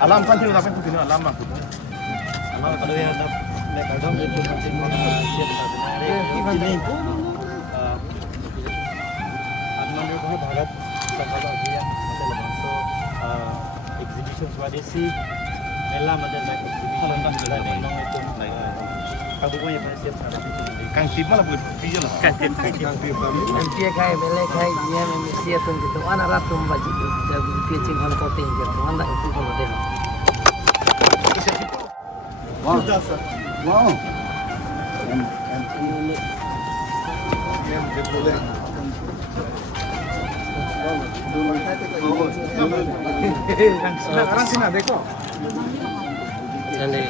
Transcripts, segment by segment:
Alam kan sih tapi begini alam aku. Alam kalau yang ada nekadong itu penting siap ini. आत्मनिर्भर भारत सफल अभियान मध्ये लभांसो exhibition स्वदेशी मेला मध्ये जाय एक्झिबिशन जाय नंग itu aku punya prinsip Kang Tip malah buat video lah. Kang Tip MPA khai mele khai nia me sia tun gitu ana ratum baji da MPA cing hal kote gitu anda itu kalau deh Wow. Wow. Sekarang sini ada kok. Jadi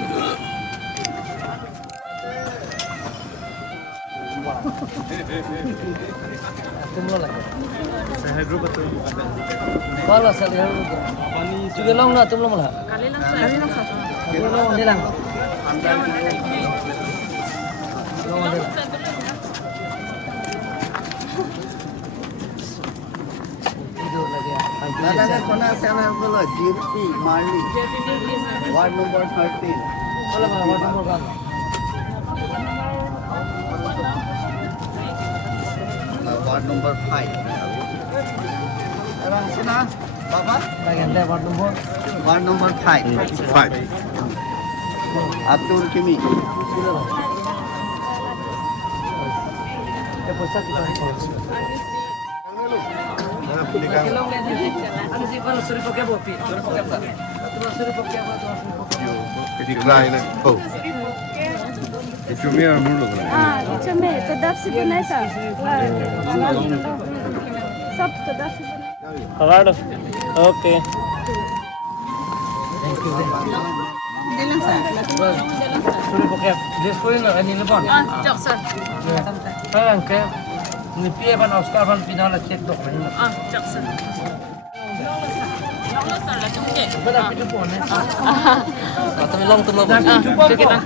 Tunggu lagi. Saya dulu betul. Kalau saya lihat juga long lah, tum long lah. Kali lang sa. Kali long dia lang. Long dia. Tidur lagi. दादा कोना सेना बोलो जीरपी मारली ward number 13 Kalau mana waktu mau kan? Ward number 5 orang sini bapak Bagian dia waktu mau. Ward number 5 Atur Kimi Ya pusat kita. Long dia ni. Ano sih kalau suruh pakai bopi? Suruh pakai apa? Suruh pakai apa? Ketiglayan oh. Cuma yang dulu. Cuma tetap sih benar sa. Sab tetap sih benar. Award. Okay. Thank you. Dilang sa. Suruh pakai. Dia sekolah nak ni lepas. Jok sa. Kan ke ni pia ban Oscar ban final cek dok ni. Jok sa. Long sa la tumke. Benda pitu pun ni. Atau long tu Nak pitu pun. Sige lang.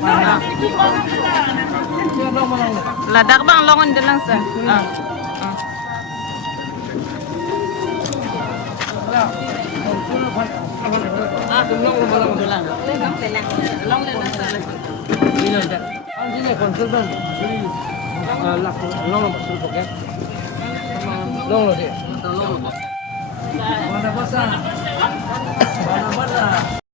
Dia long mana ni? Ladak bang longon dilang sa. Long mana dilang? Long dilang sa. Ini aja. Ini konsultan. Lak long suruh pakai. Long loh dia. Mana pasang? Mana pasang?